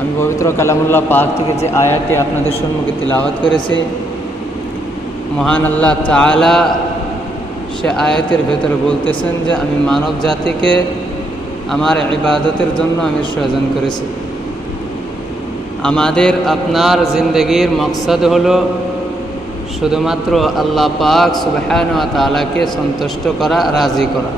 আমি পবিত্র কালামুল্লাহ পাক থেকে যে আয়াতটি আপনাদের সম্মুখে তিলাওয়াত করেছি, মহান আল্লাহ তালা সে আয়াতের ভেতরে বলতেছেন যে আমি মানব জাতিকে আমার ইবাদতের জন্য আমি সৃজন করেছি। আমাদের আপনার জিন্দগির মকসদ হলো শুধুমাত্র আল্লাহ পাক সুবহান তালাকে সন্তুষ্ট করা, রাজি করা।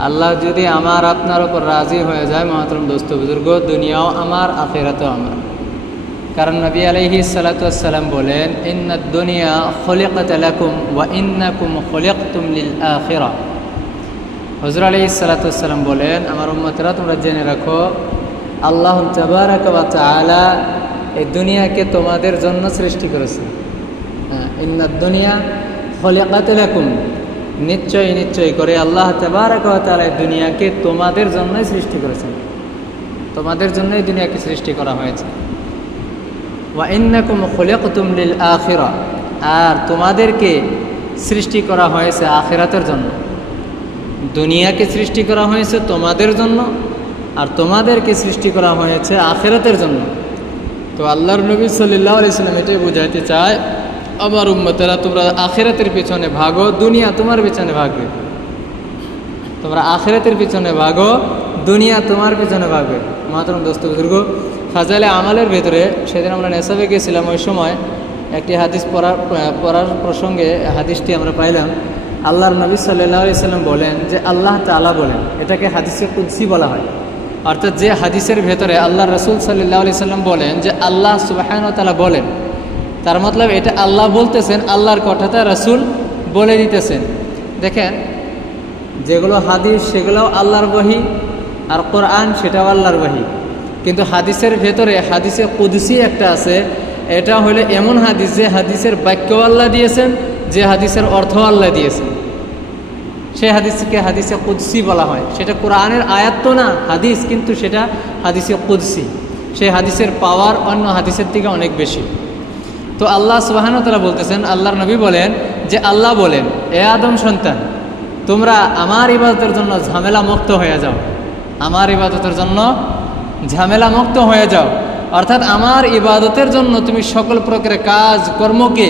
আল্লাহ যদি আমার আপনার ওপর রাজি হয়ে যায়, মহাতরম দোস্ত বুজুর্গ, দুনিয়াও আমার, আখেরাতেও আমার। কারণ নবী আলহি সালাতাম বলেন, ইন্না দুনিয়া খলিকত লাকুম ওয়া ইন্নাকুম খলিকতুম লিল আখিরা। হজর আলহি সালাতাম বলেন, আমার উম্মতরা, তোমরা জেনে রাখো, আল্লাহ তাআলা এই দুনিয়াকে তোমাদের জন্য সৃষ্টি করেছে। হ্যাঁ ইন্না দুনিয়া খলিকাত লাকুম। নিশ্চয়ই নিশ্চয়ই করে আল্লাহ তবারক ওয়া তাআলা এই দুনিয়াকে তোমাদের জন্যই সৃষ্টি করেছেন। তোমাদের জন্যই দুনিয়াকে সৃষ্টি করা হয়েছে। ওয়া ইন্নাকুম খুলিকতুম লিল আখিরা। আর তোমাদেরকে সৃষ্টি করা হয়েছে আখিরাতের জন্য। দুনিয়াকে সৃষ্টি করা হয়েছে তোমাদের জন্য আর তোমাদেরকে সৃষ্টি করা হয়েছে আখিরাতের জন্য। তো আল্লাহর নবী সাল্লাহ আলাইসাল্লাম এটাই বোঝাইতে চায় আমার উম্মতেরা, তোমরা আখেরাতের পিছনে ভাগো, দুনিয়া তোমার পিছনে ভাগবে। তোমরা আখেরাতের পিছনে ভাগো, দুনিয়া তোমার পিছনে ভাগবে। মাতরম দোস্ত বুজুর্গ ফাজালে আমালের ভেতরে সেদিন আমরা নেশাবে গেছিলাম ওই সময়, একটি হাদিস পড়ার পড়ার প্রসঙ্গে হাদিসটি আমরা পাইলাম। আল্লাহর নবী সাল্লাহ সাল্লাম বলেন যে আল্লাহ তালা বলেন, এটাকে হাদিসে কুদ্সি বলা হয়। অর্থাৎ যে হাদিসের ভেতরে আল্লাহ রসুল সাল্লাহ সাল্লাম বলেন যে আল্লাহ সুবাহান তালা বলেন তার মতলব এটা আল্লাহ বলতেছেন, আল্লাহর কথাটা রসুল বলে দিতেছেন। দেখেন, যেগুলো হাদিস, সেগুলোও আল্লাহর বহি আর কোরআন সেটাও আল্লাহর বহি কিন্তু হাদিসের ভেতরে, হাদিসে কুদসি একটা আছে, এটা হলে এমন হাদিস যে হাদিসের বাক্য আল্লাহ দিয়েছেন, যে হাদিসের অর্থ আল্লাহ দিয়েছেন। সেই হাদিসকে হাদিসে কুদসি বলা হয়। সেটা কোরআনের আয়াত তো না, হাদিস, কিন্তু সেটা হাদিসে কুদসি। সেই হাদিসের পাওয়ার অন্য হাদিসের থেকে অনেক বেশি। তো আল্লাহ সুবাহান তারা বলতেছেন, আল্লাহর নবী বলেন যে আল্লাহ বলেন, এ আদম সন্তান, তোমরা আমার ইবাদতের জন্য ঝামেলা মুক্ত হয়ে যাও। আমার ইবাদতের জন্য ঝামেলা মুক্ত হয়ে যাও। অর্থাৎ আমার ইবাদতের জন্য তুমি সকল প্রকারের কাজ, কর্মকে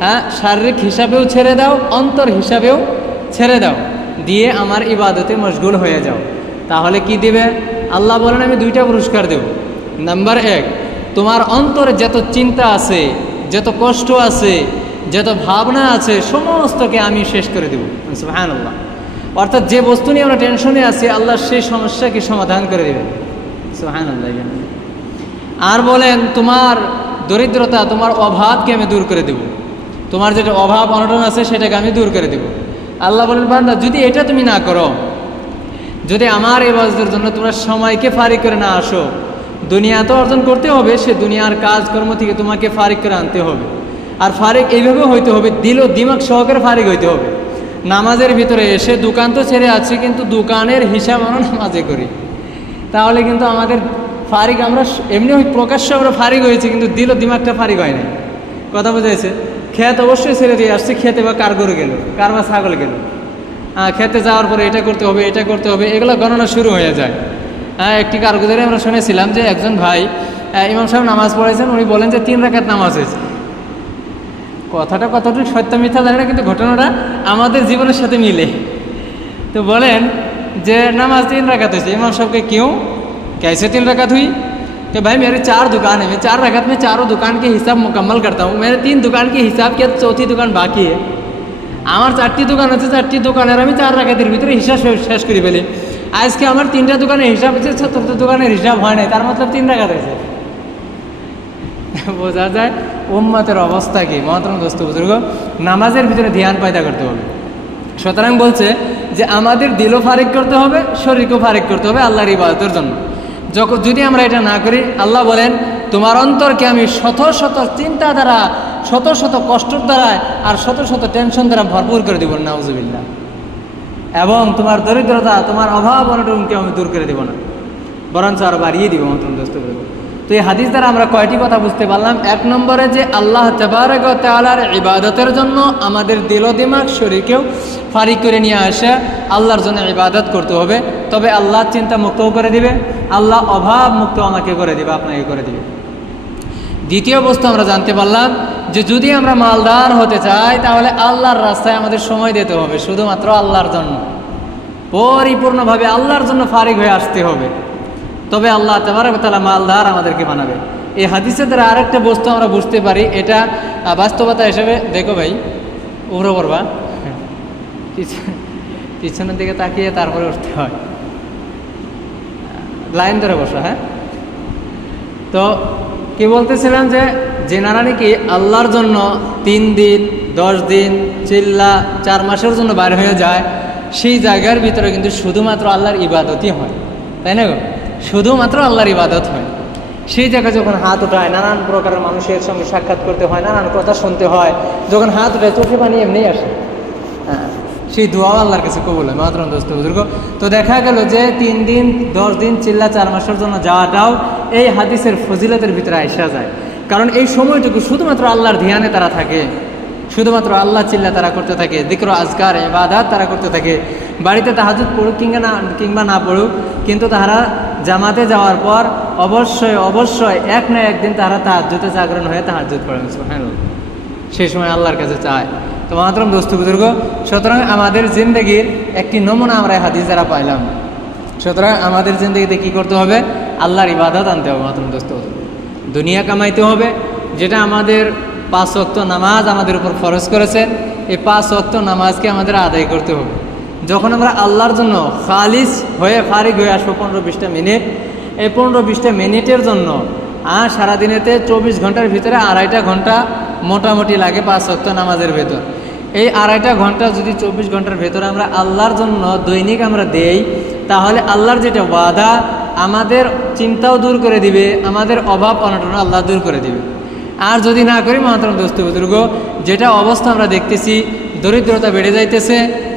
হ্যাঁ শারীরিক হিসাবেও ছেড়ে দাও, অন্তর হিসাবেও ছেড়ে দাও। দিয়ে আমার ইবাদতে মশগুল হয়ে যাও। তাহলে কি দিবে? আল্লাহ বলেন, আমি দুইটা পুরস্কার দেব। নাম্বার এক, তোমার অন্তরে যত চিন্তা আছে যত কষ্ট আছে, যত ভাবনা আছে, সমস্তকে আমি শেষ করে দেব। হ্যাঁ আল্লাহ অর্থাৎ যে বস্তু নিয়ে আমরা টেনশনে আছি, আল্লাহ সেই সমস্যাকে সমাধান করে দেবেন। হ্যাঁ আল্লাহ আর বলেন, তোমার দরিদ্রতা, তোমার অভাবকে আমি দূর করে দেব। তোমার যেটা অভাব, অনটন আছে, সেটাকে আমি দূর করে দেব। আল্লাহ বলেন, বান্দা, যদি এটা তুমি না করো, যদি আমার এবাজদের জন্য তোমরা সময়কে ফারি করে না আসো দুনিয়া তো অর্জন করতে হবে, সে দুনিয়ার কাজকর্ম থেকে তোমাকে ফারিক করে আনতে হবে। আর ফারিক এইভাবে হইতে হবে, দিল ও দিমাগ সহকারে ফারিক হইতে হবে। নামাজের ভিতরে এসে দোকান তো ছেড়ে আছে, কিন্তু দোকানের হিসাব আমরা নামাজে করি। তাহলে কিন্তু আমাদের ফারিক আমরা এমনি প্রকাশ্য আমরা ফারিক হয়েছি, কিন্তু দিল দিমাগটা ফারিক হয় নাই। কথা বোঝাইছে? খেত অবশ্যই ছেড়ে দিয়ে আসছে, খেতে বা কার গরু গেল, কার বা ছাগল গেল। খেতে যাওয়ার পরে এটা করতে হবে, এটা করতে হবে, এগুলো গণনা শুরু হয়ে যায়। একটি কারগুজারে আমরা শুনেছিলাম যে একজন ভাই ইমাম সাহেব নামাজ পড়েছেন উনি বলেন যে তিন রাখাত নামাজ হয়েছে কথাটা কতটুকু সত্য মিথ্যা জানি না কিন্তু ঘটনাটা আমাদের জীবনের সাথে মিলে তো বলেন যে নামাজ तीन रकत हुई इमाम साहब के क्यों कैसे तीन रकत हुई कि भाई मेरे चार दुकान है मैं चार रकत में चारों दुकान के हिसाब मुकम्मल करता हूँ मेरे तीन दुकान के हिसाब के चौथी दुकान बाकी है আমার চারটি দোকান আছে চারটি দোকানের আমি চার রাখাতের ভিতরে হিসাব শেষ করে ফেলি আজকে আমার তিনটা দোকানের হিসাব হচ্ছে চতুর্থ দোকানের হিসাব হয় নাই, তার মতলব তিন রাখাত হয়েছে বোঝা যায় উম্মতের অবস্থা কি, মহাতরম দোস্ত বুজুর্গ, নামাজের ভিতরে ধ্যান পয়দা করতে হবে। সুতরাং বলছে যে আমাদের দিলও ফারিক করতে হবে, শরীরকেও ফারিক করতে হবে আল্লাহর ইবাদতের জন্য। যখন যদি আমরা এটা না করি, আল্লাহ বলেন, তোমার অন্তরকে আমি শত শত চিন্তা দ্বারা, শত শত কষ্টর দ্বারা আর শত শত টেনশন দ্বারা ভরপুর করে দিব, নাউজুবিল্লাহ। এবং তোমার দরিদ্রতা, তোমার অভাব অনটনকে আমি দূর করে দেব না। বরঞ্চ আরও বাড়িয়ে দিব মতন দোস্ত তো এই হাদিস দ্বারা আমরা কয়টি কথা বুঝতে পারলাম? এক নম্বরে যে আল্লাহ তেবারক তালার ইবাদতের জন্য আমাদের দিল দিমাগ শরীরকেও ফারিক করে নিয়ে আসে। আল্লাহর জন্য ইবাদত করতে হবে। তবে আল্লাহ চিন্তা মুক্তও করে দিবে, আল্লাহ অভাব মুক্ত আমাকে করে দিবে, আপনাকে করে দিবে। দ্বিতীয় বস্তু আমরা জানতে পারলাম যে যদি আমরা মালদার হতে চাই, তাহলে আল্লাহর রাস্তায় আমাদের সময় দিতে হবে, শুধুমাত্র আল্লাহর জন্য। পরিপূর্ণভাবে আল্লাহর জন্য ফারিক হয়ে আসতে হবে। তবে আল্লাহ তালা মালদার আমাদেরকে বানাবে। এই হাদিসের দ্বারা আরেকটা বস্তু আমরা বুঝতে পারি, এটা বাস্তবতা হিসেবে, দেখো ভাই পড়বা। পিছ- পিছনের দিকে তাকিয়ে তারপরে উঠতে হয়। লাইন ধরে বসা হ্যাঁ? তো কি বলতেছিলাম যে যেনারা নাকি আল্লাহর জন্য তিন দিন, দশ দিন, চিল্লা, চার মাসের জন্য বার হয়ে যায়, সেই জায়গার ভিতরে কিন্তু শুধুমাত্র আল্লাহর ইবাদতই হয়। তাই না শুধুমাত্র আল্লাহর ইবাদত হয়। সেই জায়গায় যখন হাত উঠায়, নানান প্রকারের মানুষের সঙ্গে সাক্ষাৎ করতে হয়, নানান কথা শুনতে হয়, যখন হাত উঠায়, চোখে পানি এমনি আসে। সেই দোয়াও আল্লাহর কাছে কবুল হয়। মাত্র দোস্ত বুজুর্গ। তো দেখা গেল যে তিন দিন, দশ দিন, চিল্লা চার মাসের জন্য যাওয়াটাও এই হাদিসের ফজিলতের ভিতরে আইসা যায়। কারণ এই সময়টুকু শুধুমাত্র আল্লাহর ধ্যানে তারা থাকে। শুধুমাত্র আল্লাহ চিল্লা তারা করতে থাকে, দিক্র আজকার এবাদাত তারা করতে থাকে। বাড়িতে তাহাজুদ পড়ুক কিংবা না কিংবা না পড়ুক, কিন্তু তাহারা জামাতে যাওয়ার পর অবশ্যই অবশ্যই এক না একদিন তারা তাহাজুতে জাগরণ হয়ে তাহাজুদ পড়েন সেই সময় আল্লাহর কাছে চায়। তো মাতরম দোস্ত বুজুর্গ, সুতরাং আমাদের জিন্দগির একটি নমুনা আমরা হাদিস দ্বারা পাইলাম। সুতরাং আমাদের জিন্দগিতে কি করতে হবে? আল্লাহর ইবাদত আনতে হবে, মাতরম দোস্ত। দুনিয়া কামাইতে হবে, যেটা আমাদের পাঁচ অক্ত নামাজ আমাদের উপর ফরজ করেছেন এই পাঁচ অক্ত নামাজকে আমাদের আদায় করতে হবে। যখন আমরা আল্লাহর জন্য খালিস হয়ে ফারিক হয়ে আসব পনেরো বিশটা মিনিট, এই পনেরো বিশটা মিনিটের জন্য, আর সারাদিনেতে চব্বিশ ঘণ্টার ভিতরে আড়াইটা ঘণ্টা মোটামুটি লাগে পাঁচ অক্ত নামাজের ভেতর। এই আড়াইটা ঘণ্টা যদি চব্বিশ ঘণ্টার ভেতরে আমরা আল্লাহর জন্য দৈনিক আমরা দেই, তাহলে আল্লাহর যেটা ওয়াদা, আমাদের চিন্তাও দূর করে দিবে, আমাদের অভাব অনটন আল্লাহ দূর করে দিবে। আর যদি না করি, মহাতরম দোস্ত বুজুর্গ, যেটা অবস্থা আমরা দেখতেছি, দরিদ্রতা বেড়ে যাইতেছে,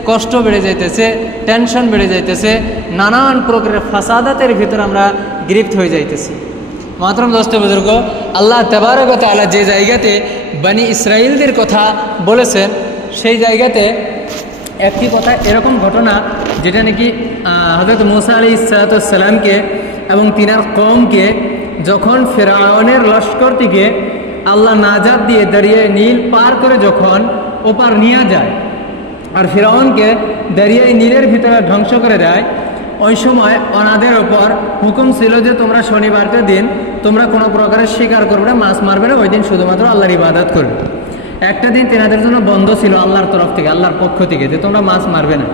কষ্ট বেড়ে যাইতেছে, টেনশন বেড়ে যাইতেছে, নানান প্রকারের ফাসাদাতের ভিতর আমরা গ্রিপ্ত হয়ে যাইতেছি। মাতরম দোস্ত বুজুর্গ, আল্লাহ তেবারকত আল্লাহ যে জায়গাতে বানি ইসরায়েলদের কথা বলেছেন সেই জায়গাতে একটি কথা, এরকম ঘটনা যেটা নাকি হজরত মোসা আলী ইসালাতামকে এবং তিনার কমকে যখন ফেরাউনের লস্কর থেকে আল্লাহ নাজাদ দিয়ে দাঁড়িয়ে নীল পার করে যখন ওপার নিয়ে যায় আর ফেরাউনকে দাঁড়িয়ে নীলের ভিতরে ধ্বংস করে দেয়, ওই সময় অনাদের ওপর হুকুম ছিল যে তোমরা শনিবারকে দিন, তোমরা কোনো প্রকারের শিকার করবে না, মাছ মারবে না, ওই দিন শুধুমাত্র আল্লাহর ইবাদত করবে। একটা দিন তেনাদের জন্য বন্ধ ছিল আল্লাহর তরফ থেকে, আল্লাহর পক্ষ থেকে, যে তোমরা মাছ মারবে না।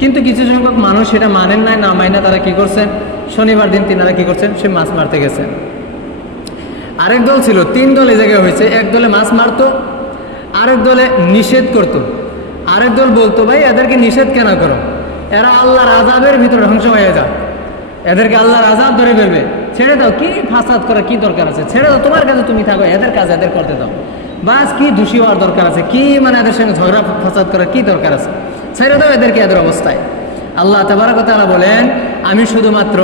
কিন্তু কিছু সংখ্যক মানুষ সেটা মানেন নাই, না মাইনা তারা কি করছেন শনিবার দিন তিনারা কি করছেন? সে মাছ মারতে গেছেন আরেক দল ছিল, তিন দল এই জায়গায় হয়েছে, এক দলে মাছ মারতো, আরেক দলে নিষেধ করত। আরেক দল বলতো, ভাই, এদেরকে নিষেধ কেন করো? এরা আল্লাহর আজাবের ভিতরে ধ্বংস হয়ে যায় এদেরকে আল্লাহর আজাব ধরে ফেলবে। ছেড়ে দাও, কি ফাসাদ করার কি দরকার আছে? ছেড়ে দাও, তোমার কাছে তুমি থাকো, এদের কাজ এদের করতে দাও। বাস, কি দোষী হওয়ার দরকার আছে? কি মানে এদের সঙ্গে ঝগড়া, ফাসাদ করার কি দরকার আছে? ছেড়ে দাও এদেরকে, এদের অবস্থায়। আল্লাহ তাবারকতালা বলেন, আমি শুধুমাত্র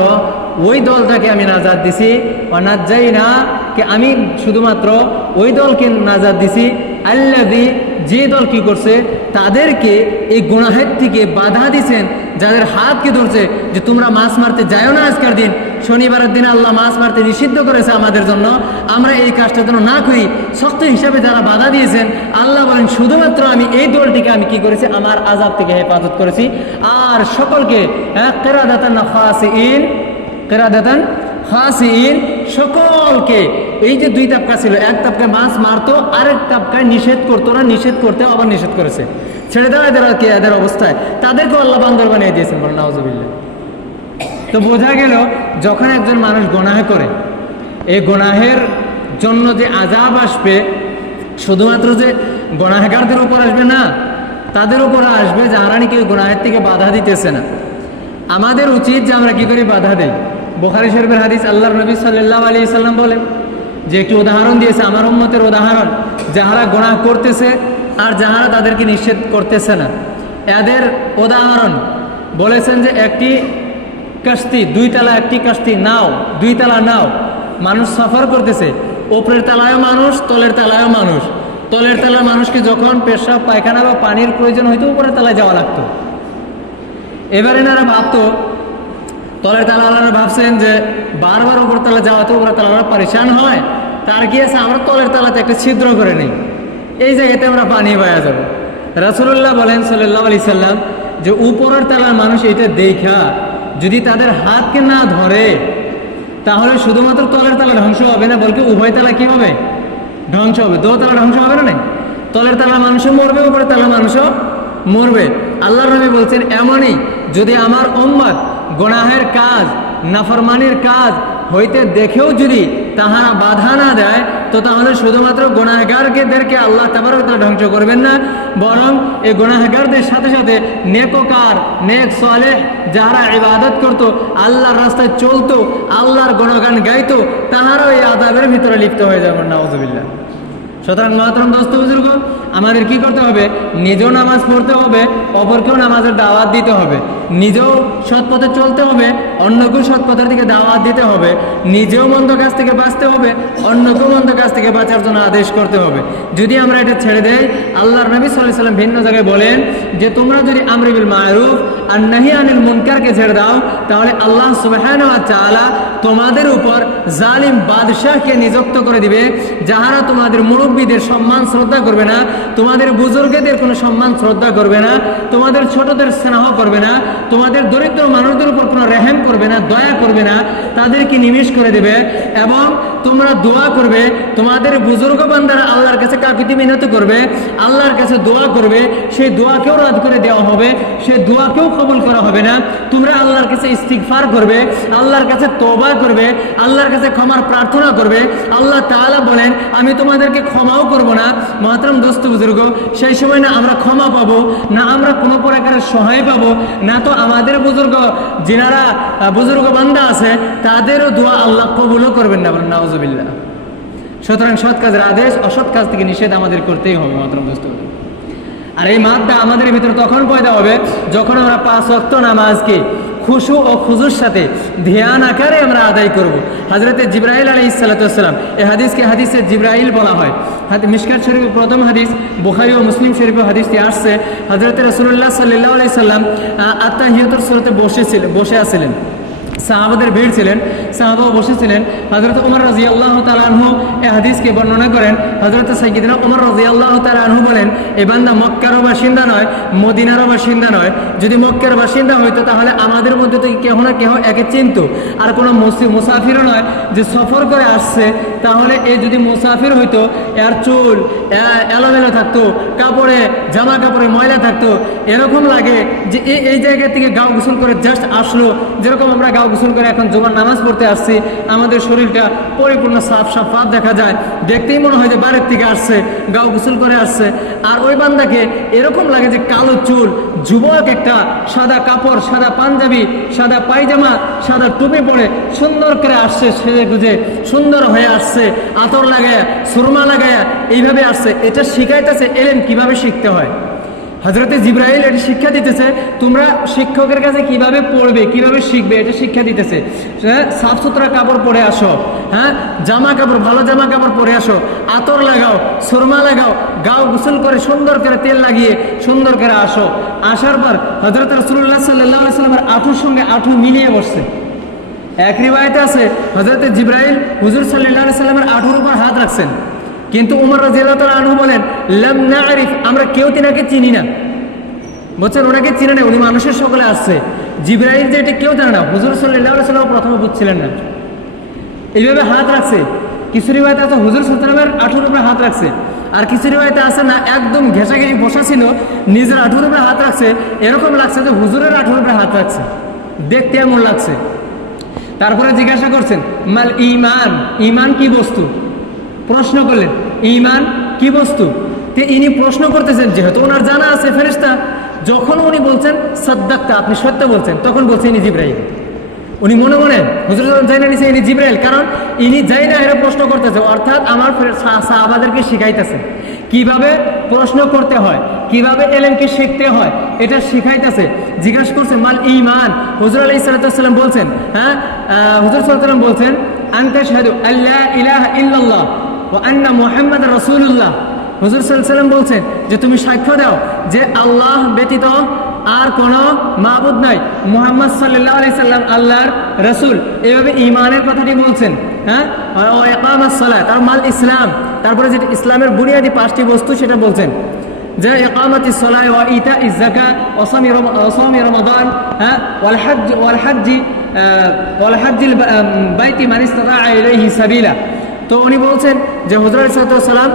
ওই দলটাকে আমি নাজাদ দিছি অনাজ যাই না কে আমি শুধুমাত্র ওই দলকে নাজাদ দিছি আল্লাদি যে দল কি করছে, তাদেরকে এই গুনাহের থেকে বাধা দিছেন, যাদের হাতকে ধরছে, যে তোমরা মাছ মারতে যাও না আজকের দিন শনিবারের দিন আল্লাহ মাছ মারতে নিষিদ্ধ করেছে আমাদের জন্য। আমরা এই কাজটা যেন না করি শক্ত হিসাবে যারা বাধা দিয়েছেন, আল্লাহ বলেন, শুধুমাত্র আমি এই দলটিকে আমি কি করেছি? আমার আজাব থেকে হেফাজত করেছি। আর সকলকে না কেরাদাতান ফাসিন সকলকে, এই যে দুই তাপকা ছিল, এক তাপকায় মাছ মারতো, আরেক তাপকায় নিষেধ করতো না, নিষেধ করতে আবার নিষেধ করেছে। ছেড়ে দেওয়া এদের কে, এদের অবস্থায়। তাদেরকে আল্লাহ বান্দর বানিয়ে দিয়েছেন বলেন নওয়াজবিল্লা তো বোঝা গেল যখন একজন মানুষ গোনাহ করে, এই গোনাহের জন্য যে আজাব আসবে, শুধুমাত্র যে গোনাহগারদের উপর আসবে না, তাদের উপর আসবে যারা নাকি ওই গোনাহের থেকে বাধা দিতেছে না। আমাদের উচিত যে আমরা কী করি, বাধা দেই। বোখারি শরীফের হাদিস আল্লাহ নবী সাল্লাহ আলী সাল্লাম বলেন, যে একটি উদাহরণ দিয়েছে আমার উম্মতের উদাহরণ, যাহারা গোনাহ করতেছে আর যাহারা তাদেরকে নিষেধ করতেছে না। এদের উদাহরণ বলেছেন যে একটি কাস্তি, দুই তালা একটি কাস্তি, নাও, দুই তালা নাও। মানুষ সফর করতেছে। ওপরের তালায়ও মানুষ, তলের তালায়ও মানুষ। তলের তালার মানুষকে যখন পেশাব, পায়খানা বা পানির প্রয়োজন হইতো, উপরের তালায় যাওয়া লাগতো। এবারে এনারা ভাবতো, তলের তালাওয়ালারা ভাবছেন যে বারবার উপর তলা যাওয়াতে উপর তালাওয়ালা পরিশান হয়। তার গিয়েছে আমরা তলের তালাতে একটা ছিদ্র করে নিই। এই জায়গাতে আমরা পানি পাওয়া যাব। রাসুল্লাহ বলেন সাল্লাহ আলি সাল্লাম যে উপরের তালার মানুষ এটা দেখা। যদি তাদের হাতকে না ধরে, তাহলে শুধুমাত্র তলের তালা ধ্বংস হবে না বলকে উভয় তালা কি হবে? ধ্বংস হবে। দোতলা ধ্বংস হবে না তলের তালা মানুষও মরবে, উপরের তালা মানুষও মরবে। আল্লাহ নবী বলছেন, এমনই যদি আমার উম্মত গোনাহের কাজ, নাফরমানির কাজ হইতে দেখেও যদি তাহারা বাধা না দেয়, তো তাহলে শুধুমাত্র গোনাহগারকেদেরকে আল্লাহ তাবার ধ্বংস করবেন না, বরং এই গোনাহগারদের সাথে সাথে নেকোকার, নেক সোয়ালেহ যারা ইবাদত করত, আল্লাহর রাস্তায় চলতো, আল্লাহর গুণগান গাইতো, তাহারাও এই আদাবের ভিতরে লিপ্ত হয়ে যাবেন, নাউজুবিল্লাহ। সুতরাং মাতরম দোস্ত বুজুর্গ, আমাদের কি করতে হবে? নিজেও নামাজ পড়তে হবে, অপরকেও নামাজের দাওয়াত দিতে হবে। নিজেও সৎ পথে চলতে হবে, অন্যকেও সৎ পথের দিকে দাওয়াত দিতে হবে। নিজেও মন্দ কাজ থেকে বাঁচতে হবে, অন্যকেও মন্দ কাজ থেকে বাঁচার জন্য আদেশ করতে হবে। যদি আমরা এটা ছেড়ে দেই, আল্লাহর নবী সাল্লাহ সাল্লাম ভিন্ন জায়গায় বলেন যে, তোমরা যদি আমরিবিল মায়রুফ আর নাহি আনিল মুনকারকে ছেড়ে দাও, তাহলে আল্লাহ তাআলা তোমাদের উপর জালিম বাদশাহকে নিযুক্ত করে দিবে, যাহারা তোমাদের মুরব্বীদের সম্মান শ্রদ্ধা করবে না, তোমাদের বুজুর্গদের কোনো সম্মান শ্রদ্ধা করবে না, তোমাদের ছোটদের স্নেহ করবে না, তোমাদের দরিদ্র মানুষদের উপর কোনো রেহেম করবে না, দয়া করবে না, তাদেরকে নিমিষ করে দেবে এবং তোমরা দোয়া করবে, তোমাদের বুজুর্গ বান্দারা আল্লাহর কাছে কাকুতি মিনত করবে, আল্লাহর কাছে দোয়া করবে, সেই দোয়াকেও রাদ করে দেওয়া হবে, সেই দোয়াকেও কবুল করা হবে না, তোমরা আল্লাহর কাছে ইস্তিগফার করবে, আল্লাহর কাছে তবা করবে, আল্লাহর কাছে ক্ষমার প্রার্থনা করবে, আল্লাহ তাআলা বলেন, আমি তোমাদেরকে ক্ষমাও করব না। মাতরম দোস্ত বুজুর্গ, সেই সময় না আমরা ক্ষমা পাবো, না আমরা কোনো প্রকারের সহায় পাবো, না তো আমাদের বুজুর্গ, যিনারা বুজুর্গ বান্দা আছে, তাদেরও দোয়া আল্লাহ কবুলও করবেন না বলেন, নাউজুবিল্লাহ। সুতরাং সৎ কাজের আদেশ, অসৎ কাজ থেকে নিষেধ আমাদের করতেই হবে, মাতরম দোস্ত আর এই মাদটা আমাদের ভিতরে তখন পয়দা হবে, যখন আমরা পাঁচ অক্ত নামাজকে খুশু ও খুজুর সাথে ধ্যান আকারে আমরা আদায় করব। হাজরতে জিব্রাহিল আলী ইসালাতাম এ হাদিসকে হাদিসে জিব্রাহিল বলা হয়। মিশকাত শরীফের প্রথম হাদিস, বোখারি ও মুসলিম শরীফের হাদিসটি আসছে। হজরত রসুল্লাহ সাল্লাহ আলাইসাল্লাম আত্মাহিয়তর সুরতে বসেছিলেন বসে আছিলেন সাহাবাদের ভিড় ছিলেন, সাহাবাও বসেছিলেন। হজরত উমর রাজি আল্লাহ তালাহু এ হাদিসকে বর্ণনা করেন। হজরত সাইকিদিনা উমর রাজি আল্লাহ তালাহু বলেন, এ বান্দা মক্কারও বাসিন্দা নয়, মদিনারও বাসিন্দা নয়। যদি মক্কার বাসিন্দা হইতো তাহলে আমাদের মধ্যে থেকে কেহ না কেহ একে চিনত। আর কোনো মুসি- মুসাফিরও নয় যে সফর করে আসছে, তাহলে এ যদি মুসাফির হইতো, এর চুল এলোমেলো থাকতো, কাপড়ে, জামা কাপড়ে ময়লা থাকতো। এরকম লাগে যে এই জায়গা থেকে গাও গোসল করে জাস্ট আসলো। যেরকম আমরা গোসল করে এখন জোবার নামাজ পড়তে আসছি। আমাদের শরীরটা পরিপূর্ণ সাফ সাফাত দেখা যায়। দেখতেই মনে হয় যে বাড়ির থেকে আসছে, গাও গোসল করে আসছে। আর ওই বান্দাকে এরকম লাগে যে কালো চুল, যুবক একটা সাদা কাপড়, সাদা পাঞ্জাবি, সাদা পায়জামা, সাদা টুপি পরে সুন্দর করে আসছে, সেজে গুজে সুন্দর হয়ে আসছে। আতর লাগায়, সুরমা লাগায় এইভাবে আসছে। এটা শিখাইতেছে এলেন কীভাবে শিখতে হয়? হজরতে জিব্রাহিল এটা শিক্ষা দিতেছে তোমরা শিক্ষকের কাছে কীভাবে পড়বে কীভাবে শিখবে এটা শিক্ষা দিতেছে। হ্যাঁ, সাফ সুতরা কাপড় পরে আসো হ্যাঁ জামা কাপড় ভালো জামা কাপড় পরে আসো আতর লাগাও সুরমা লাগাও গাও গোসল করে সুন্দর করে তেল লাগিয়ে সুন্দর করে আসো। আসার পর হজরত রসুল্লাহ সাল্লাহ সাল্লামের আঁঠুর সঙ্গে আঁঠু মিলিয়ে বসছে। এক রিবায়তে আছে হজরত জিব্রাহিল হুজুর সাল্লাহ সাল্লামের আঁঠুর উপর হাত রাখছেন। কিন্তু উমর রাজিয়াল্লাহ তাআলা আনহু বলেন, লাম না আরিফ আমরা কেউ তিনাকে চিনি না। বলছেন, ওনাকে চিনে না উনি মানুষের সকলে আসছে জিব্রাহিল যে এটা কেউ জানে না। হুজুর সাল্লাহ সাল্লাম প্রথমে বুঝছিলেন না। এইভাবে হাত রাখছে। কিছু রিবায়তে আছে, হুজুর সাল্লামের আঠুর উপরে হাত রাখছে। আর কিছু রিবায়তে আছে না, একদম ঘেঁষাঘেঁষি বসা ছিল, নিজের আঠুর উপরে হাত রাখছে। এরকম লাগছে যে হুজুরের আঠুর উপরে হাত রাখছে। দেখতে এমন লাগছে। তারপরে জিজ্ঞাসা করছেন, মাল ইমান? ইমান কি বস্তু? প্রশ্ন করলেন। ইমান কি বস্তু? ইনি প্রশ্ন করতেছেন, যেহেতু ওনার জানা আছে ফেরেশতা, যখন উনি বলছেন, সাদ্দাক্তা আপনি সত্য বলছেন, তখন বলছেন ইনি জিব্রাহিম উনি মনে মনে, হুজুর যাই না নিছে, ইনি জিব্রাইল, কারণ ইনি যাই না এরা প্রশ্ন করতেছে, অর্থাৎ আমার সাহাবাদেরকে শিখাইতেছে। কীভাবে প্রশ্ন করতে হয়, কীভাবে এলেমকে শিখতে হয়, এটা শিখাইতেছে। জিজ্ঞাসা করছে, মাল ইমান হুজুর আলাই সাল্লাম বলছেন হ্যাঁ হুজুর সাল্লাম বলছেন আনকা শাহাদু আল্লাহ ইলাহা ইল্লাল্লাহ ও আন্না মুহাম্মদ রাসূলুল্লাহ। হুজুর সাল্লাম বলছেন যে, তুমি সাক্ষ্য দাও যে আল্লাহ ব্যতীত আর কোনো মাহবুদ নাই। মোহাম্মদ সাল্লাহ আলি সাল্লাম আল্লাহর রসুল। এভাবে ইমানের কথাটি বলছেন হ্যাঁ? তার মাল ইসলাম। তারপরে যেটা ইসলামের বুনিয়াদি পাঁচটি বস্তু সেটা বলছেন, যে একামতি সলায় ও ইতা ইজাকা অসামি অসামি রমাদান। হ্যাঁ? ওয়াল হজ ওয়াল হজ্জি ওয়াল হজ্জিল বাইতি মানিস্তাতা ইলাইহি সাবিলা। তো উনি বলছেন যে হজরত সালাম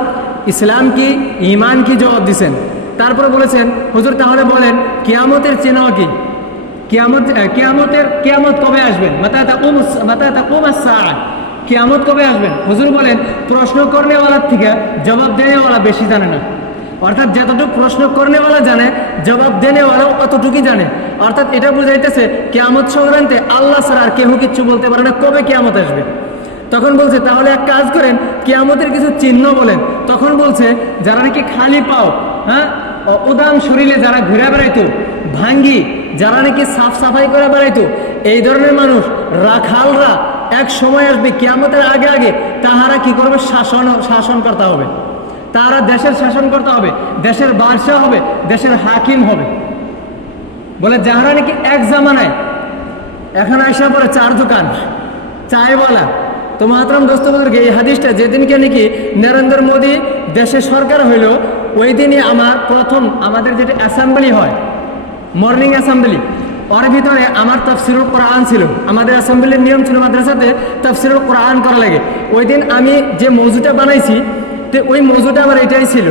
ইসলাম কি ইমান কি জবাব দিছেন। তারপরে বলেছেন, হুজুর তাহলে বলেন, কিয়ামতের চেনা কি? কিয়ামত কিয়ামতের, কিয়ামত কবে আসবেন? মাতা কিয়ামত কবে আসবেন? হুজুর বলেন, প্রশ্ন করনেওয়ালার থেকে জবাব দেনেওয়ালা বেশি জানে না। অর্থাৎ যতটুকু প্রশ্ন করনেওয়ালা জানে, জবাব দেনেওয়ালাও অতটুকুই জানে। অর্থাৎ এটা বুঝাইতেছে, কিয়ামত সংক্রান্তে আল্লাহ ছাড়া আর কেউ কিচ্ছু বলতে পারে না, কবে কিয়ামত আসবে। তখন বলছে, তাহলে এক কাজ করেন, কিয়ামতের কিছু চিহ্ন বলেন। তখন বলছে, যারা নাকি খালি পাও হ্যাঁ উদাম শরীরে যারা ঘুরে বেড়াইতো, ভাঙ্গি, যারা নাকি সাফ সাফাই করে বেড়াইতো, এই ধরনের মানুষ, রাখালরা এক সময় আসবে, কিয়ামতের আগে আগে, তাহারা কি করবে? শাসন শাসন করতে হবে। তারা দেশের শাসন করতে হবে, দেশের বাদশাহ হবে, দেশের হাকিম হবে। বলে, যাহারা নাকি এক জামানায়, এখন আসা পরে চার দোকান, চায়ওয়ালা তো মাতরাম দোস্তবুজুর্গে এই হাদিসটা যেদিনকে নাকি নরেন্দ্র মোদী দেশে সরকার হইল, ওই দিনই আমার প্রথম আমাদের যেটা অ্যাসেম্বলি হয় মর্নিং অ্যাসেম্বলি ওর ভিতরে আমার তফসিরুল কোরআন ছিল। আমাদের অ্যাসেম্বলির নিয়ম ছিল মাদ্রাসাতে তফসিরুল কোরআন করা লাগে। ওই দিন আমি যে মজুটা বানাইছি, তো ওই মজুটা আমার এটাই ছিল।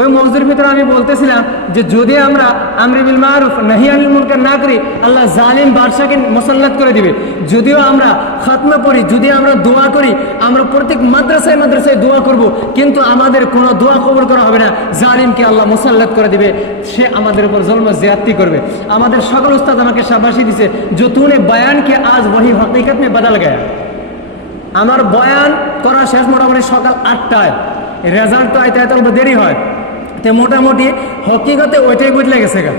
ওই মৌজুর ভিতরে আমি বলতেছিলাম যে যদি আমরা আমরিবিল মারুফ, নাহি আনিল না করি, আল্লাহ জালিম বাদশাকে মুসল্লাত করে দিবে। যদিও আমরা খাতমা পড়ি, যদি আমরা দোয়া করি, আমরা প্রত্যেক মাদ্রাসায় মাদ্রাসায় দোয়া করব, কিন্তু আমাদের কোনো দোয়া কবর করা হবে না। জালিমকে আল্লাহ মুসাল্লাত করে দিবে, সে আমাদের উপর জন্ম জিয়াত্তি করবে। আমাদের সকল উস্তাদ আমাকে সাবাসী দিছে যে তুনে বায়ানকে আজ বহি হকিকত মে বদল গায়া আমার বয়ান করা শেষ মোটামুটি সকাল আটটায়। রেজাল্ট তো আইতে আইতে দেরি হয়। তো মোটামুটি হকিকতে ওইটাই বদলে গেছে গা।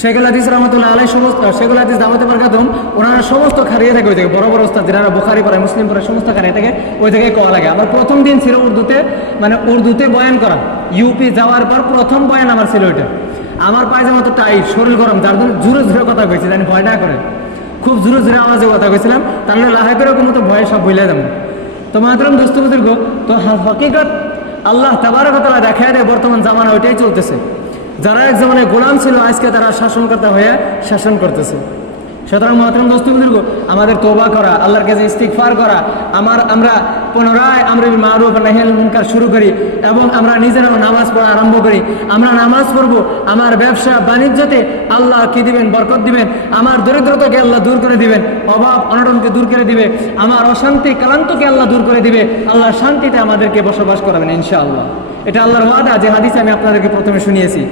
শেখুল হাদিস রহমতুল্লাহ আলাই সমস্ত শেখুল হাদিস দাওয়াতে বারকাতুম ওনারা সমস্ত খারিয়ে থাকে ওই থেকে বড় বড় ওস্তাদ যারা বোখারি পড়ে, মুসলিম পড়ে, সমস্ত খারিয়ে থাকে ওই থেকে কওয়া লাগে। আমার প্রথম দিন ছিল উর্দুতে মানে উর্দুতে বয়ান করা। ইউপি যাওয়ার পর প্রথম বয়ান আমার ছিল ওইটা। আমার পায়জামা তো টাইট শরীর গরম, যার জন্য জোরে জোরে কথা কইছি, জানি ভয় না করে। খুব জোরে জোরে আওয়াজে কথা কইছিলাম, তাহলে লাহে করে কোনো তো ভয়ে সব বইলে যাব। তো মাতরম দোস্ত বুজুর্গ, তো হকিকত আল্লাহ তাবারক কথা দেখায় দেয়, বর্তমান জামানা ওইটাই চলতেছে। যারা এক জামানায় গোলাম ছিল, আজকে তারা শাসনকর্তা হয়ে শাসন করতেছে। সুতরাং মহাতরম দোস্ত বুজুর্গ আমাদের তোবা করা, আল্লাহর কাছে ইস্তিকফার করা, আমার, আমরা পুনরায় আমরা মারুফ, নাহিয়াল মুনকার শুরু করি এবং আমরা নিজেরাও নামাজ পড়া আরম্ভ করি। আমরা নামাজ পড়ব, আমার ব্যবসা বাণিজ্যতে আল্লাহ কি দিবেন? বরকত দিবেন। আমার দরিদ্রতাকে আল্লাহ দূর করে দিবেন। অভাব, অনটনকে দূর করে দিবে। আমার অশান্তি, ক্লান্তকে আল্লাহ দূর করে দিবে। আল্লাহ শান্তিতে আমাদেরকে বসবাস করাবেন, ইনশাআল্লাহ। এটা আল্লাহর ওয়াদা, যে হাদিস আমি আপনাদেরকে প্রথমে শুনিয়েছি।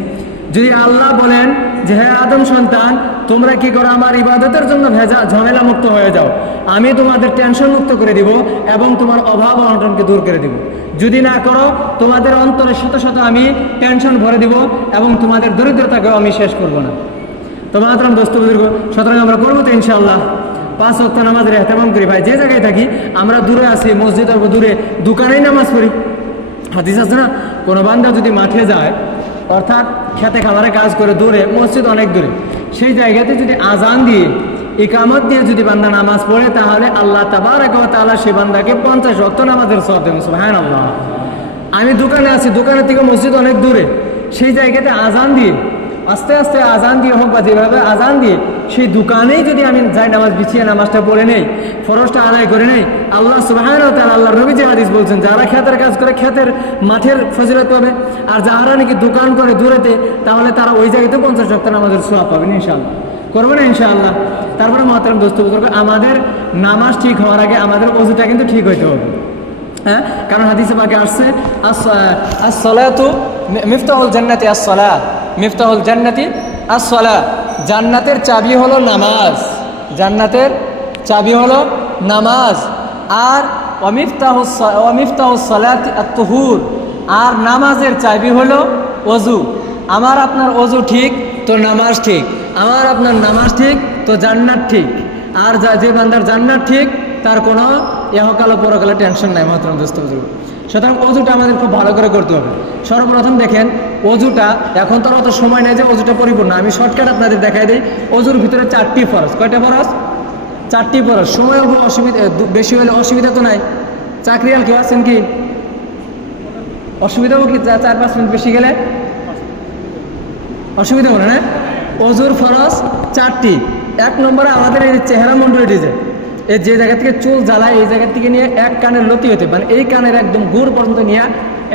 যদি আল্লাহ বলেন যে হ্যাঁ আদম সন্তান, তোমরা কি করো? আমার ইবাদতের জন্য ভেজা ঝামেলা মুক্ত হয়ে যাও। আমি তোমাদের টেনশন মুক্ত করে দিব এবং তোমার অভাব অনটনকে দূর করে দিব। যদি না করো, তোমাদের অন্তরে শত শত আমি টেনশন ভরে দিব এবং তোমাদের দরিদ্রতাকেও আমি শেষ করব না। তো মাতরাম দোস্ত বুজুর্গ সুতরাং আমরা করব তো ইনশাআল্লাহ। পাঁচ অক্ট নামাজের এহতেমাম করি। ভাই, যে জায়গায় থাকি, আমরা দূরে আছি, মসজিদ দূরে, দোকানেই নামাজ পড়ি। হাদিস আছে না? কোনো বান্দা যদি মাঠে যায় অর্থাৎ খেতে খামারে কাজ করে দূরে, মসজিদ অনেক দূরে। সেই জায়গাতে যদি আজান দিয়ে, ইকামত দিয়ে যদি বান্দা নামাজ পড়ে, তাহলে আল্লাহ তাবারাক তাআলা সেই বান্দাকে পঞ্চাশ রক্ত নামাজের সব দেবেন আল্লাহ আমি দোকানে আছি, দোকানের থেকে মসজিদ অনেক দূরে। সেই জায়গাতে আজান দিয়ে, আস্তে আস্তে আজান দিয়ে হোক বা যেভাবে, আজান দিয়ে সেই দোকানেই যদি আমি যাই নামাজ বিছিয়ে নামাজটা পড়ে নেই, ফরজটা আদায় করে নেই, আল্লাহ সুবাহান তার আল্লাহ রবি যে হাদিস বলছেন, যারা খেতের কাজ করে খেতের মাঠের ফজিলত পাবে আর যারা নাকি দোকান করে দূরেতে, তাহলে তারা ওই জায়গাতে পঞ্চাশ সপ্তাহ নামাজের সোয়াব পাবেন ইনশাআল্লাহ। করব না ইনশাআল্লাহ। তারপরে মহাতারাম দোস্ত আমাদের নামাজ ঠিক হওয়ার আগে আমাদের অজুটা কিন্তু ঠিক হইতে হবে। হ্যাঁ? কারণ হাদিসে পাকে আসছে আসসালাতু মিফতাহুল জান্নাতি আসসালা মিফতাহুল জান্নাতি আসসালা জান্নাতের চাবি হলো নামাজ। জান্নাতের চাবি হলো নামাজ। আর অমিফতাহ অমিফতাহ সালাত আর নামাজের চাবি হলো অজু আমার আপনার অজু ঠিক, তো নামাজ ঠিক। আমার আপনার নামাজ ঠিক, তো জান্নাত ঠিক। আর যা, যে বান্দার জান্নাত ঠিক, তার কোনো ইহকাল ও পরকালে টেনশন নাই মহাত্রম দোস্ত সুতরাং অজুটা আমাদের খুব ভালো করে করতে হবে। সর্বপ্রথম দেখেন, অজুটা, এখন তো আর অত সময় নেই যে অজুটা পরিপূর্ণ। আমি শর্টকাট আপনাদের দেখাই দিই। অজুর ভিতরে চারটি ফরজ। কয়টা ফরজ? চারটি ফরজ। সময় অসুবিধা বেশি হলে অসুবিধা তো নাই। চাকরিয়াল কেউ আছেন কি? অসুবিধা হবে কি? চার, পাঁচ মিনিট বেশি গেলে? অসুবিধা হবে না অজুর ফরজ চারটি। এক নম্বরে আমাদের এই চেহারা মন্ডলীটি যে এই যে জায়গা থেকে চুল জ্বালায়, এই জায়গা থেকে নিয়ে এক কানের লতি হতে মানে এই কানের একদম গুড় পর্যন্ত নিয়ে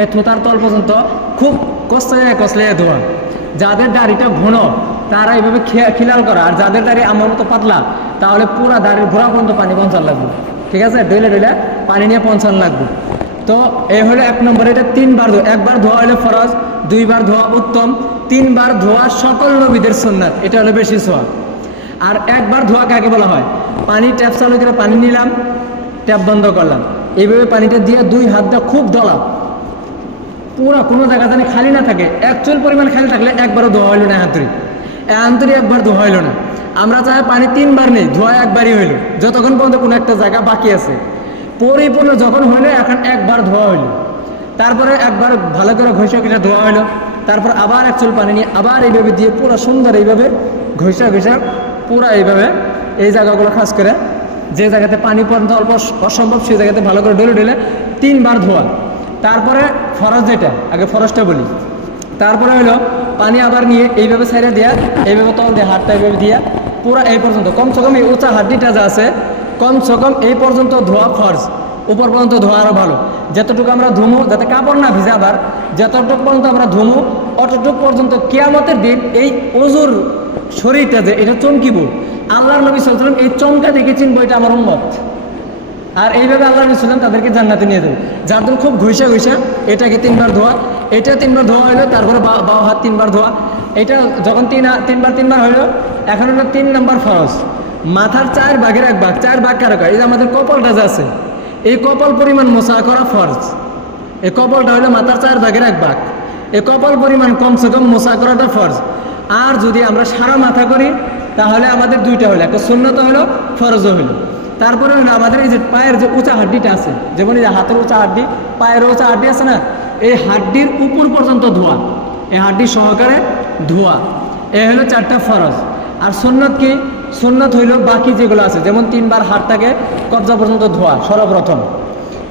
এই থোতার তল পর্যন্ত খুব কষ্ট যায় কষলে ধোয়া। যাদের দাড়িটা ঘন, তারা এইভাবে খিলাল করা। আর যাদের দাড়ি আমার মতো পাতলা, তাহলে পুরা দাড়ির ঘোরা পর্যন্ত পানি পৌঁছান লাগবে। ঠিক আছে? ডেলে ডেলে পানি নিয়ে পৌঁছানো লাগবে। তো এই হলো এক নম্বর, এটা তিনবার ধোয়া। একবার ধোয়া হলো ফরজ, দুইবার ধোয়া উত্তম। তিনবার ধোয়া সকল নবীদের সুন্নাত। এটা হলো বেশি সোয়া আর একবার ধোয়া কাকে বলা হয়? পানি ট্যাপ চালু করে পানি নিলাম, ট্যাপ বন্ধ করলাম। এইভাবে পানিটা দিয়ে দুই হাত দিয়ে খুব দলা পুরো কোনো জায়গা জানি খালি না থাকে অ্যাকচুয়াল পরিমাণ খালি থাকলে একবারও ধোয়া হইল না হাতুরি হাতুরি একবার ধোয়া হইল না। আমরা চাই পানি তিনবার নেই, ধোয়া একবারই হইল। যতক্ষণ পর্যন্ত কোনো একটা জায়গা বাকি আছে। পরিপূর্ণ যখন হইল, এখন একবার ধোয়া হইল। তারপরে একবার ভালো করে ঘষা ঘষা ধোয়া হইল। তারপর আবার অ্যাকচুয়াল পানি নিয়ে আবার এইভাবে দিয়ে পুরো সুন্দর এইভাবে ঘষা ঘষা পুরো এইভাবে এই জায়গাগুলো খাস করে। যে জায়গাতে পানি পর্যন্ত অল্প অসম্ভব, সেই জায়গাতে ভালো করে ডলে ডলে তিনবার ধোয়া। তারপরে ফরজ যেটা, আগে ফরজটা বলি। তারপরে হলো পানি আবার নিয়ে এইভাবে সাইডে দেওয়া এইভাবে তল দিয়ে হাতটা এইভাবে দিয়া, পুরো এই পর্যন্ত। কমসে কম এই উঁচা হাড্ডিটা যা আছে, কমসে কম এই পর্যন্ত ধোয়া ফরজ। উপর পর্যন্ত ধোয়া আরও ভালো। যতটুকু আমরা ধুমু, যাতে কাপড় না ভিজে আবার, যতটুকু পর্যন্ত আমরা ধুমু, অতটুকু পর্যন্ত কেয়ামতের দিন এই অজুর শরীরটা যে এটা চমকিব। নবী সাল্লাম এই চমকা আমার উম্মত। আর এইভাবে আল্লাহ রসুলাম তাদেরকে জান্নাতে নিয়ে খুব ঘুষা ঘুষা, এটাকে তিনবার ধোয়া, এটা তিনবার ধোয়া তারপরে বাও হাত তিনবার ধোয়া। এটা যখন তিন তিনবার তিনবার এখন হলো তিন নম্বর ফরজ। মাথার চার ভাগের এক ভাগ, চার ভাগ কারও এই যে আমাদের কপালটা যে আছে, এই কপাল পরিমাণ মোসা করা ফরজ। এই কপালটা হলো মাথার চার ভাগের এক ভাগ। এই কপাল পরিমাণ কমসে কম মোসা করাটা ফরজ। আর যদি আমরা সারা মাথা করি, তাহলে আমাদের দুইটা হলো, একটা শূন্যতা হলো ফরজও হলো। তারপরে হলো আমাদের এই যে পায়ের যে উঁচা হাড্ডিটা আছে, যেমন এই যে হাতের উঁচা হাড্ডি, পায়ের উঁচা হাড্ডি আছে না, এই হাড্ডির উপর পর্যন্ত ধোয়া, এই হাড্ডি সহকারে ধোয়া, এ হলো চারটা ফরজ। আর সুন্নত কি? সুন্নত হইল বাকি যেগুলো আছে, যেমন তিনবার হাতটাকে কবজা পর্যন্ত ধোয়া, সর্বপ্রথম।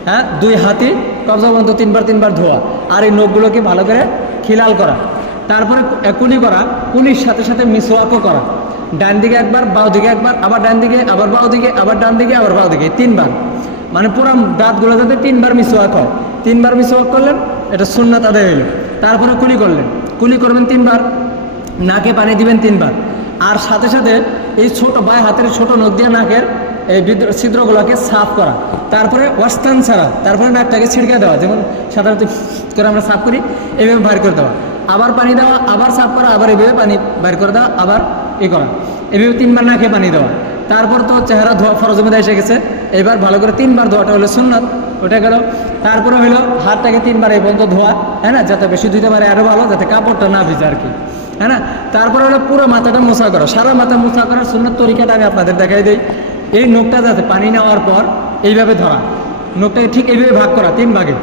হ্যাঁ দুই হাতি কবজা পর্যন্ত তিনবার তিনবার ধোয়া। আর এই নখগুলোকে ভালো করে খিলাল করা। তারপরে কুলি করা, কুলির সাথে সাথে মিসওয়াকও করা। ডান দিকে একবার, বাও দিকে একবার, আবার ডান দিকে, আবার বাও দিকে, আবার ডান দিকে, আবার বাও দিকে, তিনবার। মানে পুরো দাঁতগুলো যাতে তিনবার মিসওয়াক হয়। তিনবার মিসওয়াক করলেন, এটা সুন্নাত আদায় হইল। তারপরে কুলি করলেন। কুলি করবেন তিনবার, নাকে পানি দিবেন তিনবার। আর সাথে সাথে এই ছোট বায় হাতের ছোট নখ দিয়ে নাকের এই ছিদ্রগুলোকে সাফ করা। তারপরে ওয়াস্তান ছাড়া, তারপরে নাকটাকে ছিটকে দেওয়া। যেমন সাধারণত করে আমরা সাফ করি এইভাবে বাইর করে দেওয়া। আবার পানি দেওয়া আবার সাফ করা, আবার এইভাবে পানি বাইর করে দেওয়া আবার এ করা। এভাবে তিনবার নাকে পানি দেওয়া তারপর তো চেহারা ধোয়া ফরজ মধ্যে এসে গেছে। এবার ভালো করে তিনবার ধোয়াটা হলো সুন্নাত, ওটা গেল। তারপরে হলো হাতটাকে তিনবার এই পর্যন্ত ধোয়া হ্যাঁ না? যাতে বেশি ধুতে পারে আরও ভালো, যাতে কাপড়টা না ভিজে আর কি হ্যাঁ না? তারপরে হলো পুরো মাথাটা মোছা করা। সারা মাথা মোছা করার সুন্নত তরিকাটা আমি আপনাদের দেখাই দিই। এই নখটা যাতে পানি নেওয়ার পর এইভাবে ধরা। নখটাকে ঠিক এইভাবে ভাগ করা, তিন ভাগে।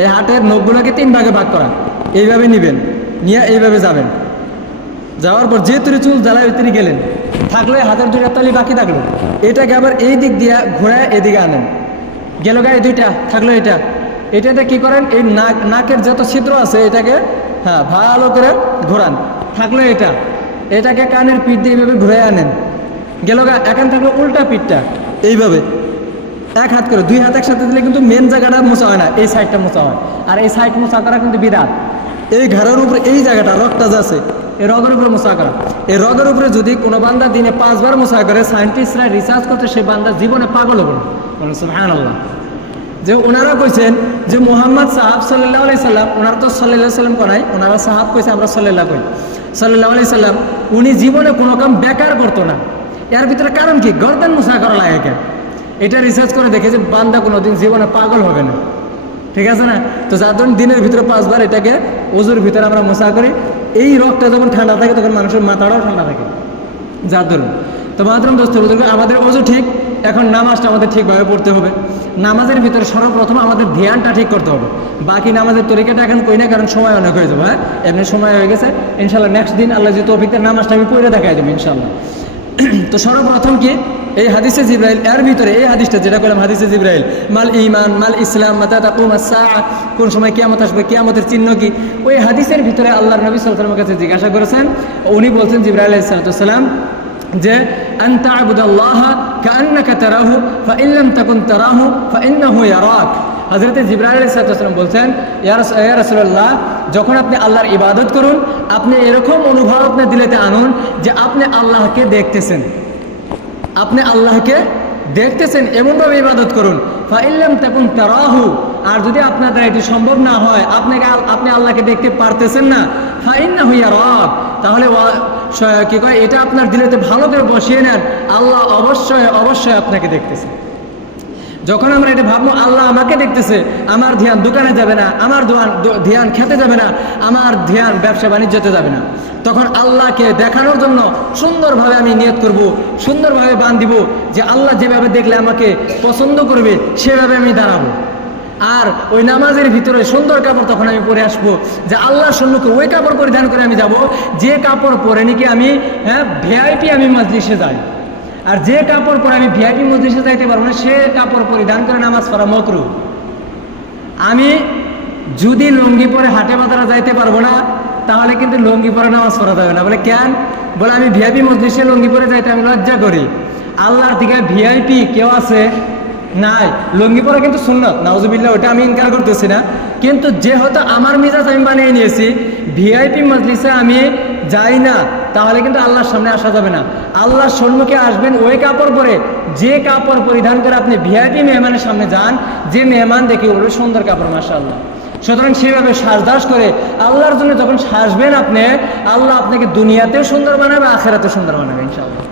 এই হাতের নখগুলোকে তিন ভাগে ভাগ করা। এইভাবে নেবেন, নিয়ে এইভাবে যাবেন। যাওয়ার পর যে তুরি চুল জ্বালায় ওই গেলেন। থাকল হাতের দুইটা তালি বাকি থাকল। এটাকে আবার এই দিক দিয়ে ঘোরায় এদিকে আনেন। গেল গায়ে দুইটা, থাকল এটা। এটাতে কি করেন, এই নাক, নাকের যত ছিদ্র আছে এটাকে হ্যাঁ ভালো করে ঘোরান। থাকল এটা। এটাকে কানের পিঠ দিয়ে এইভাবে ঘুরে আনেন। গেল গা, এখন থাকল উল্টা পিঠটা। এইভাবে। এক হাত করে, দুই হাত একসাথে দিলে কিন্তু মেন জায়গাটা মোচা হয় না, এই সাইডটা মোছা হয়। আর এই সাইড মোছা করা কিন্তু বিরাট। এই ঘাড়ের উপরে, এই জায়গাটা রক্তটা যে আছে, এই রগের উপরে মোছা করা। এই রগের উপরে যদি কোনো বান্দা দিনে পাঁচবার মোছা করে সায়েন্টিস্টরা রিসার্চ করতে সেই বান্দা জীবনে পাগল হবে না। আল্লাহ যে ওনারা কইছেন যে মোহাম্মদ সাহাব সাল্লাহ আলি সাল্লাম, ওনারা তো সাল্লাহ সাল্লাম করাই, ওনারা সাহাব কইছে, আমরা সাল্লাহ কই সাল্লাহ আলি সাল্লাম, উনি জীবনে কোনো কাম বেকার করতো না। এর ভিতরে কারণ কি? গর্দান মোছা করা লাগে কেন? এটা রিসার্চ করে দেখে যে বান্দা কোনোদিন জীবনে পাগল হবে না। ঠিক আছে না? তো যার জন্য দিনের ভিতরে পাঁচবার এটাকে ওজুর ভিতরে আমরা মোছা করি, এই রক্তটা যখন ঠান্ডা থাকে তখন মানুষের মাথাটাও ঠান্ডা থাকে, যার ধরুন। তো মাতরম দোস্ত আমাদের অজু ঠিক, এখন নামাজটা আমাদের ঠিকভাবে পড়তে হবে। নামাজের ভিতরে সর্বপ্রথম আমাদের ধ্যানটা ঠিক করতে হবে। বাকি নামাজের তরিকাটা এখন কই না, কারণ সময় অনেক হয়ে যাবে হ্যাঁ? এমনি সময় হয়ে গেছে। ইনশাল্লাহ নেক্সট দিন আল্লাহ যেহেতু অভিজ্ঞতার নামাজটা আমি পড়ে দেখাই দেবো ইনশাল্লাহ তো সর্বপ্রথম কি? এই হাদিসে জিব্রাইল, এর ভিতরে এই হাদিসটা যেটা করলাম হাদিসে জিব্রাইল, মাল ইমান মাল ইসলাম, মাতা তাকুম কোন সময় কিয়ামত আসবে, কিয়ামতের চিহ্ন কি? ওই হাদিসের ভিতরে আল্লাহর নবী সাল্লামের কাছে জিজ্ঞাসা করেছেন, উনি বলছেন জিব্রাইল আলাইসালাম যে, আন্তা আবুদাল্লাহ তারাহু, ফা ইল্লাম তাকুন তারাহু, ফা ইন্নাহু ইয়ারাক। হযরত জিবরাইল আলাইহিস সালাম বলছেন, ইয়া রাস- ইয়া রাসূলুল্লাহ, যখন আপনি আল্লাহর ইবাদত করুন, আপনি এরকম অনুভব আপনার দিলেতে আনুন যে আপনি আল্লাহকে দেখতেছেন। আপনি আল্লাহকে দেখতেছেন, এমনভাবে ইবাদত করুন। ফাইল্লাম তখন তারাহু, আর যদি আপনার দ্বারা এটি সম্ভব না হয়, আপনাকে আপনি আল্লাহকে দেখতে পারতেছেন না ফাইন না হইয়া রব, তাহলে কি কয়, এটা আপনার দিলেতে ভালো করে বসিয়ে নেন। আল্লাহ অবশ্যই অবশ্যই আপনাকে দেখতেছেন যখন আমরা এটা ভাববো, আল্লাহ আমাকে দেখতেছে, আমার ধ্যান দোকানে যাবে না, আমার দোয়ান ধ্যান খেতে যাবে না, আমার ধ্যান ব্যবসা বাণিজ্যতে যাবে না। তখন আল্লাহকে দেখানোর জন্য সুন্দরভাবে আমি নিয়ত করব, সুন্দরভাবে বান দিব, যে আল্লাহ যেভাবে দেখলে আমাকে পছন্দ করবে, সেভাবে আমি দাঁড়াবো। আর ওই নামাজের ভিতরে সুন্দর কাপড় তখন আমি পরে আসব, যে আল্লাহর সম্মুখে ওই কাপড় পরিধান করে আমি যাব, যে কাপড় পরে নাকি আমি হ্যাঁ ভিআইপি আমি মজলিসে যাই। আর যে কাপড় পরে আমি ভিআইপি মজলিসে যাইতে পারব না, সে কাপড় পরিধান করে নামাজ পড়া মকরু। আমি যদি লুঙ্গি পরে হাটে বাজারে যাইতে পারব না, তাহলে কিন্তু লুঙ্গি পরে নামাজ পড়া যাবে না। বলে, কেন? বলে, আমি ভিআইপি মজলিসে লুঙ্গি পরে যাইতে আমি লজ্জা করি। আল্লাহর দিকে ভিআইপি কেউ আছে? নাই। লুঙ্গি পরে কিন্তু সুন্নত। নাউজুবিল্লাহ, ওটা আমি ইনকার করতেছি না। কিন্তু যেহেতু আমার মিজাজ আমি বানিয়ে নিয়েছি, ভিআইপি মজলিসে আমি যাই না। তাহলে কিন্তু আল্লাহর সামনে আসা যাবে না। আল্লাহর সম্মুখে আসবেন ওই কাপড় পরে। যে কাপড় পরিধান করে আপনি ভিআইপি মেহমানের সামনে যান, যে মেহমান দেখে বলবে সুন্দর কাপড় মাসা আল্লাহ সুতরাং সেভাবে শ্বাসদাস করে আল্লাহর জন্য যখন শ্বাসবেন আপনি, আল্লাহ আপনাকে দুনিয়াতেও সুন্দর বানাবে, আখেরাতেও সুন্দর বানাবে, ইনশাআল্লাহ।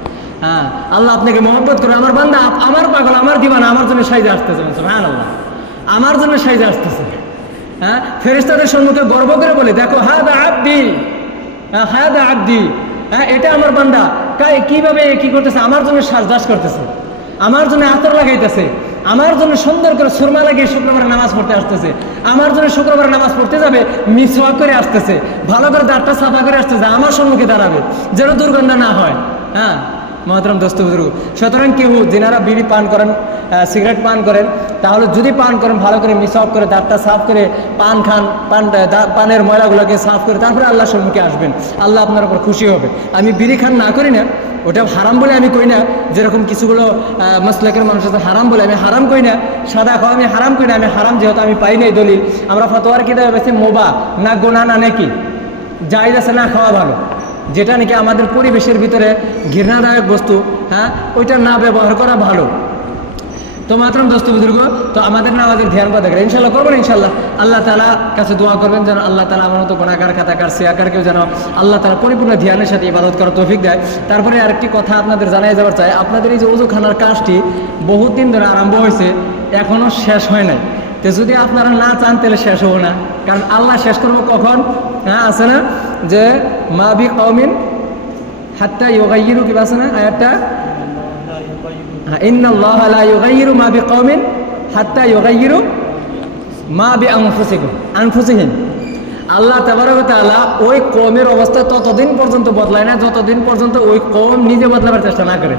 হ্যাঁ আল্লাহ আপনাকে মহব্বত করে আমার বান্দা আমার পাগল, আমার দিবানা, আমার জন্য সাইজে আসতেছে হ্যাঁ আল্লাহ আমার জন্য সাইজে আসতেছে। হ্যাঁ ফেরিস্তাদের সম্মুখে গর্ব করে বলে, দেখো হ্যাঁ আব্দি। হ্যাঁ দা আব্দি। হ্যাঁ এটা আমার বান্দা। কীভাবে কি করতেছে? আমার জন্য শ্বাসদাস করতেছে। আমার জন্য আতর লাগাইতেছে। আমার জন্য সুন্দর করে সুরমা লাগিয়ে শুক্রবার নামাজ পড়তে আসতেছে। আমার জন্য শুক্রবার নামাজ পড়তে যাবে, মিসওয়াক করে আসতেছে। ভালো করে দাঁতটা সাফা করে আসতেছে, আমার সম্মুখে দাঁড়াবে, যেন দুর্গন্ধ না হয়। হ্যাঁ? মহতরম দোস্ত বুজুর্গ সুতরাং কেউ যেনারা বিড়ি পান করেন সিগারেট পান করেন, তাহলে যদি পান করেন, ভালো করে মিস করে দাঁতটা সাফ করে পান খান, পান পানের ময়লাগুলোকে সাফ করে, তারপরে আল্লাহর সম্মুখে আসবেন। আল্লাহ আপনার উপর খুশি হবে। আমি বিড়ি খান না করি না, ওটা হারাম বলে আমি কই না, যেরকম কিছুগুলো মাসলাকের মানুষ আছে, হারাম বলে আমি হারাম কই না, সাদা খাওয়া আমি হারাম কই না, আমি হারাম যেহেতু আমি পাই নাই দলিল। আমরা ফতোয়ার কিতাবে মোবা, না গোনা না নাকি? জায়দ আছে না খাওয়া ভালো? যেটা নাকি আমাদের পরিবেশের ভিতরে ঘৃণাদায়ক বস্তু হ্যাঁ? ওইটা না ব্যবহার করা ভালো। তো মাত্র দোস্ত বুজুর্গ, তো আমাদের না আমাদের ধ্যান কথা দেখেন ইনশাল্লাহ করবেন ইনশাল্লাহ। আল্লাহ তালা কাছে দোয়া করবেন যেন আল্লাহ তালা আমার মতো গোনাকার খাতাকার সিয়াকার কেউ যেন আল্লাহ তালা পরিপূর্ণ ধ্যানের সাথে ইবাদত করার তৌফিক দেয়। তারপরে আরেকটি কথা আপনাদের জানাই যাবার চাই। আপনাদের এই যে উজুখানার কাজটি বহুত দিন ধরে আরম্ভ হয়েছে এখনও শেষ হয় নাই। তো যদি আপনারা না চান তাহলে শেষ হব না। কারণ আল্লাহ শেষ করব কখন? হ্যাঁ আছে না? যে মা বি কমিন হাত্তা ইয়োগাইয়েরও কি আছে না? আয়াতটা? হ্যাঁ, লা ইউগাইয়িরু মা ইউগাইয়িরু মা আনফুসিহিম। আল্লাহ ওই কওমের অবস্থা ততদিন পর্যন্ত বদলায় না যতদিন পর্যন্ত ওই কওম নিজে বদলাবার চেষ্টা না করে।